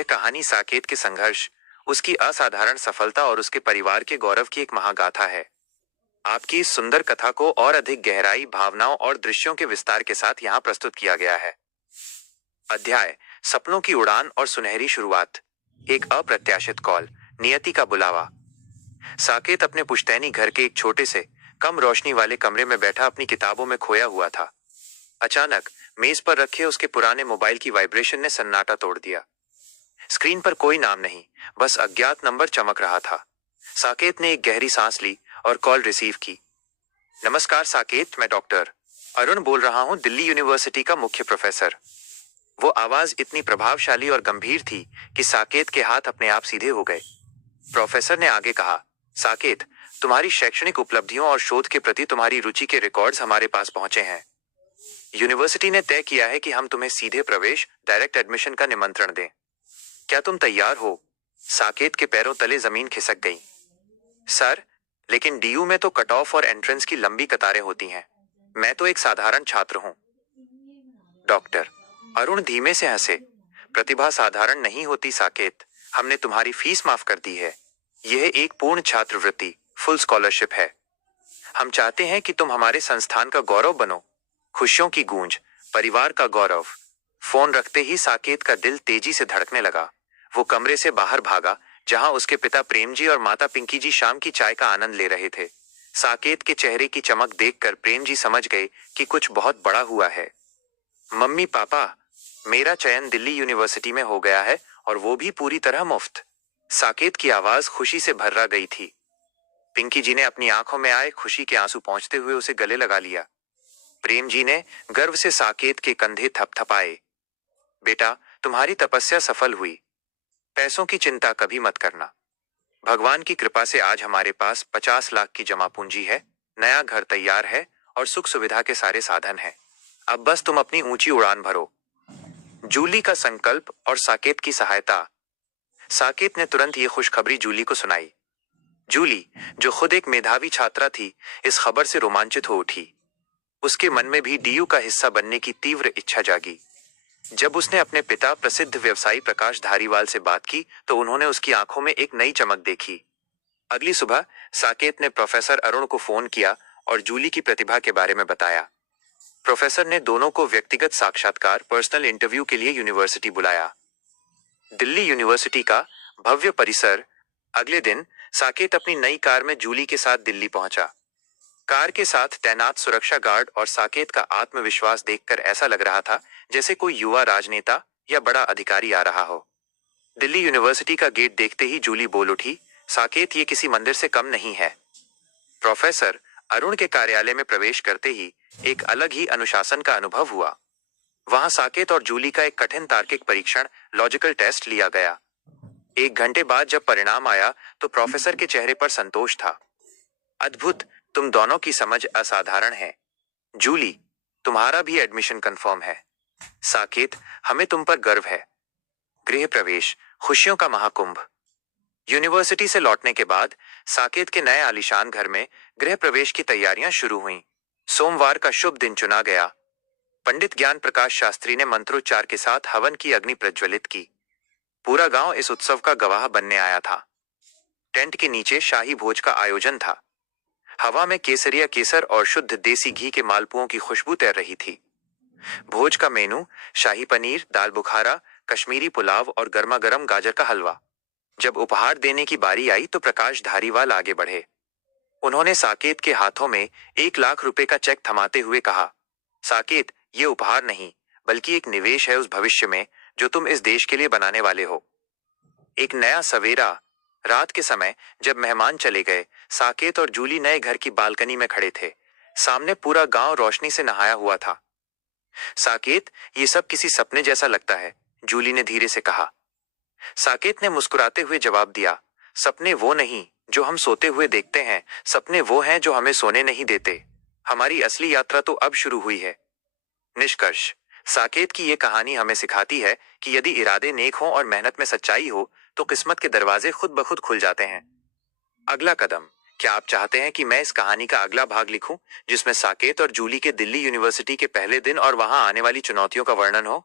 यह कहानी साकेत के संघर्ष, उसकी असाधारण सफलता और उसके परिवार के गौरव की एक महागाथा है। आपकी इस सुंदर कथा को और अधिक गहराई, भावनाओं और दृश्यों के विस्तार के साथ यहाँ प्रस्तुत किया गया है। अध्याय: सपनों की उड़ान और सुनहरी शुरुआत। एक अप्रत्याशित कॉल, नियति का बुलावा। साकेत अपने पुश्तैनी घर के एक छोटे से, कम रोशनी वाले कमरे में बैठा अपनी किताबों में खोया हुआ था। अचानक मेज पर रखे उसके पुराने मोबाइल की वाइब्रेशन ने सन्नाटा तोड़ दिया। स्क्रीन पर कोई नाम नहीं, बस अज्ञात नंबर चमक रहा था। साकेत ने एक गहरी सांस ली और कॉल रिसीव की। नमस्कार साकेत, मैं डॉक्टर अरुण बोल रहा हूँ, दिल्ली यूनिवर्सिटी का मुख्य प्रोफेसर। वो आवाज इतनी प्रभावशाली और गंभीर थी कि साकेत के हाथ अपने आप सीधे हो गए। प्रोफेसर ने आगे कहा, साकेत, तुम्हारी शैक्षणिक उपलब्धियों और शोध के प्रति तुम्हारी रुचि के रिकॉर्ड्स हमारे पास पहुंचे हैं। यूनिवर्सिटी ने तय किया है कि हम तुम्हें सीधे प्रवेश, डायरेक्ट एडमिशन का निमंत्रण दें। क्या तुम तैयार हो? साकेत के पैरों तले जमीन खिसक गई। सर, लेकिन डीयू में तो कट ऑफ और एंट्रेंस की लंबी कतारें होती हैं। मैं तो एक साधारण छात्र हूं। डॉक्टर अरुण धीमे से हंसे। प्रतिभा साधारण नहीं होती साकेत, हमने तुम्हारी फीस माफ कर दी है। यह एक पूर्ण छात्रवृत्ति, फुल स्कॉलरशिप है। हम चाहते हैं कि तुम हमारे संस्थान का गौरव बनो। खुशियों की गूंज, परिवार का गौरव। फोन रखते ही साकेत का दिल तेजी से धड़कने लगा। वो कमरे से बाहर भागा, जहां उसके पिता प्रेमजी और माता पिंकी जी शाम की चाय का आनंद ले रहे थे। साकेत के चेहरे की चमक देखकर प्रेमजी समझ गए कि कुछ बहुत बड़ा हुआ है। मम्मी पापा, मेरा चयन दिल्ली यूनिवर्सिटी में हो गया है, और वो भी पूरी तरह मुफ्त। साकेत की आवाज खुशी से भर्रा गई थी। पिंकी जी ने अपनी आंखों में आए खुशी के आंसू पोंछते हुए उसे गले लगा लिया। प्रेम जी ने गर्व से साकेत के कंधे थपथपाए। बेटा, तुम्हारी तपस्या सफल हुई। पैसों की चिंता कभी मत करना। भगवान की कृपा से आज हमारे पास 50 लाख की जमा पूंजी है, नया घर तैयार है और सुख सुविधा के सारे साधन हैं। अब बस तुम अपनी ऊंची उड़ान भरो। जूली का संकल्प और साकेत की सहायता। साकेत ने तुरंत ये खुशखबरी जूली को सुनाई। जूली, जो खुद एक मेधावी छात्रा थी, इस खबर से रोमांचित हो उठी। उसके मन में भी डीयू का हिस्सा बनने की तीव्र इच्छा जागी। जब उसने अपने पिता प्रसिद्ध व्यवसायी प्रकाश धारीवाल से बात की तो उन्होंने उसकी आंखों में एक नई चमक देखी। अगली सुबह साकेत ने प्रोफेसर अरुण को फोन किया और जूली की प्रतिभा के बारे में बताया। प्रोफेसर ने दोनों को व्यक्तिगत साक्षात्कार, पर्सनल इंटरव्यू के लिए यूनिवर्सिटी बुलाया। दिल्ली यूनिवर्सिटी का भव्य परिसर। अगले दिन साकेत अपनी नई कार में जूली के साथ दिल्ली पहुंचा। कार के साथ तैनात सुरक्षा गार्ड और साकेत का आत्मविश्वास देखकर ऐसा लग रहा था जैसे कोई युवा राजनेता या बड़ा अधिकारी आ रहा हो। दिल्ली यूनिवर्सिटी का गेट देखते ही जूली बोल उठी, साकेत, ये किसी मंदिर से कम नहीं है। प्रोफेसर अरुण के कार्यालय में प्रवेश करते ही एक अलग ही अनुशासन का अनुभव हुआ। वहां साकेत और जूली का एक कठिन तार्किक परीक्षण, लॉजिकल टेस्ट लिया गया। 1 घंटे बाद जब परिणाम आया तो प्रोफेसर के चेहरे पर संतोष था। अद्भुत, तुम दोनों की समझ असाधारण है। जूली, तुम्हारा भी एडमिशन कंफर्म है। साकेत, हमें तुम पर गर्व है। गृह प्रवेश, खुशियों का महाकुंभ। यूनिवर्सिटी से लौटने के बाद साकेत के नए आलीशान घर में गृह प्रवेश की तैयारियां शुरू हुईं। सोमवार का शुभ दिन चुना गया। पंडित ज्ञान प्रकाश शास्त्री ने मंत्रोच्चार के साथ हवन की अग्नि प्रज्वलित की। पूरा गांव इस उत्सव का गवाह बनने आया था। टेंट के नीचे शाही भोज का आयोजन था। हवा में केसरिया केसर और शुद्ध देसी घी के मालपुओं की खुशबू तैर रही थी। भोज का मेनू, शाही पनीर, दाल बुखारा, कश्मीरी पुलाव और गर्मा गर्म गाजर का हलवा। जब उपहार देने की बारी आई तो प्रकाश धारीवाल आगे बढ़े। उन्होंने साकेत के हाथों में 1 लाख रुपए का चेक थमाते हुए कहा, साकेत, ये उपहार नहीं बल्कि एक निवेश है उस भविष्य में जो तुम इस देश के लिए बनाने वाले हो। एक नया सवेरा। रात के समय जब मेहमान चले गए, साकेत और जूली नए घर की बालकनी में खड़े थे। सामने पूरा गांव रोशनी से नहाया हुआ था। साकेत, ये सब किसी सपने जैसा लगता है, जूली ने धीरे से कहा। साकेत ने मुस्कुराते हुए जवाब दिया, सपने वो नहीं जो हम सोते हुए देखते हैं, सपने वो हैं जो हमें सोने नहीं देते। हमारी असली यात्रा तो अब शुरू हुई है। निष्कर्ष, साकेत की ये कहानी हमें सिखाती है कि यदि इरादे नेक हों और मेहनत में सच्चाई हो तो किस्मत के दरवाजे खुद ब खुद खुल जाते हैं। अगला कदम, क्या आप चाहते हैं कि मैं इस कहानी का अगला भाग लिखूं जिसमें साकेत और जूली के दिल्ली यूनिवर्सिटी के पहले दिन और वहां आने वाली चुनौतियों का वर्णन हो?